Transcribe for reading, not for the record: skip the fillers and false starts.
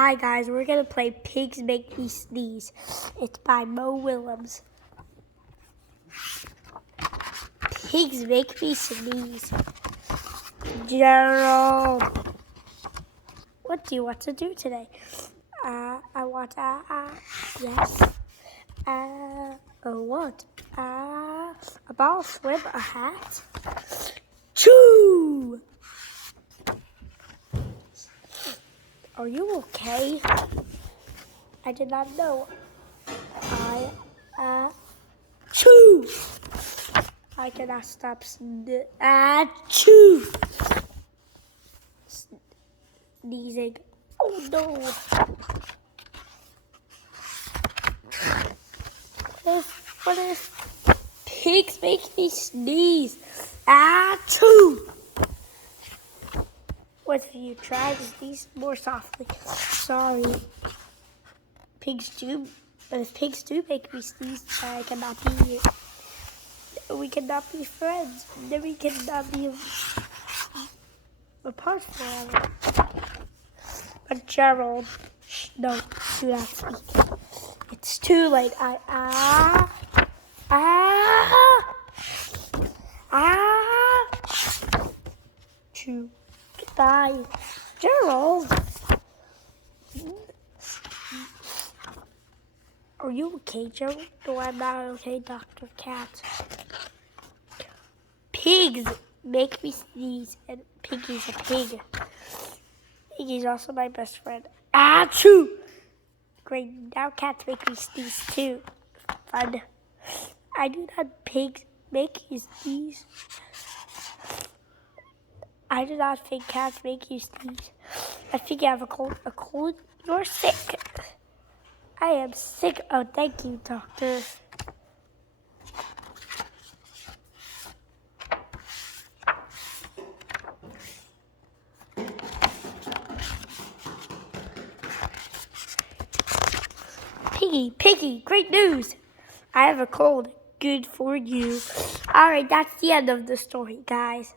Hi guys, we're gonna play Pigs Make Me Sneeze. It's by Willems. Pigs make me sneeze. Gerald, what do you want to do today? I want yes. What? A ball, swim, a hat. Choo! Are you okay? I did not know. Choo! I cannot stop choo! Sneezing. Oh no! What if pigs make me sneeze? Choo! What if you try to sneeze more softly? Sorry. But if pigs do make me sneeze, I cannot be here. We cannot be friends. Then we cannot be apart forever. But Gerald, no, do not speak. It's too late. Choo. Goodbye, Gerald. Are you okay, Gerald? No, I'm not okay, Dr. Cat. Pigs make me sneeze, and Piggy's a pig. Piggy's also my best friend. Achoo! Great, now cats make me sneeze too. Fun. I do not pigs make you sneeze. I do not think cats make you sneeze. I think you have a cold. You're sick. I am sick. Oh, thank you, doctor. Piggy, great news. I have a cold. Good for you. All right, that's the end of the story, guys.